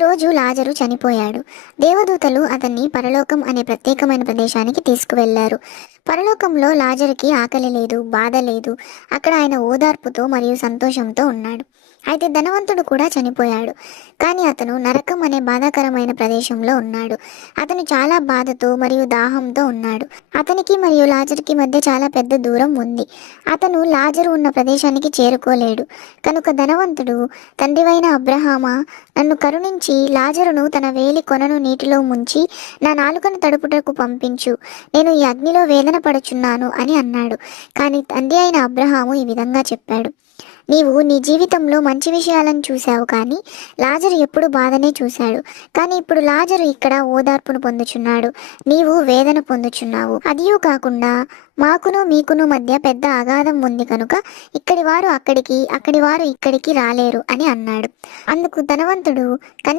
ఒకరోజు లాజరు చనిపోయాడు. దేవదూతలు అతన్ని పరలోకం అనే ప్రత్యేకమైన ప్రదేశానికి తీసుకువెళ్లారు. పరలోకంలో లాజరుకి ఆకలి లేదు, బాధ లేదు. అక్కడ ఆయన ఓదార్పుతో మరియు సంతోషంతో ఉన్నాడు. అయితే ధనవంతుడు కూడా చనిపోయాడు. కానీ అతను నరకం అనే బాధాకరమైన ప్రదేశంలో ఉన్నాడు. అతను చాలా బాధతో మరియు దాహంతో ఉన్నాడు. అతనికి మరియు లాజరుకి మధ్య చాలా పెద్ద దూరం ఉంది. అతను లాజరు ఉన్న ప్రదేశానికి చేరుకోలేడు. కనుక ధనవంతుడు, తండ్రివైన అబ్రహామా, నన్ను కరుణించి లాజరును తన వేలి కొనను నీటిలో ముంచి నా నాలుకను తడుపుటకు పంపించు, నేను ఈ అగ్నిలో వేదన పడుచున్నాను అని అన్నాడు. కానీ తండ్రి అయిన అబ్రహాము ఈ విధంగా చెప్పాడు: నీవు నీ జీవితంలో మంచి విషయాలను చూశావు, కానీ లాజరు ఎప్పుడు బాధనే చూశాడు. కానీ ఇప్పుడు లాజరు ఇక్కడ ఓదార్పును పొందుచున్నాడు, నీవు వేదన పొందుచున్నావు. అదియూ కాకుండా మాకును మీకును మధ్య పెద్ద అగాధం ఉంది కనుక ఇక్కడి వారు అక్కడికి, అక్కడి వారు ఇక్కడికి రాలేరు అని అన్నాడు. అందుకు ధనవంతుడు,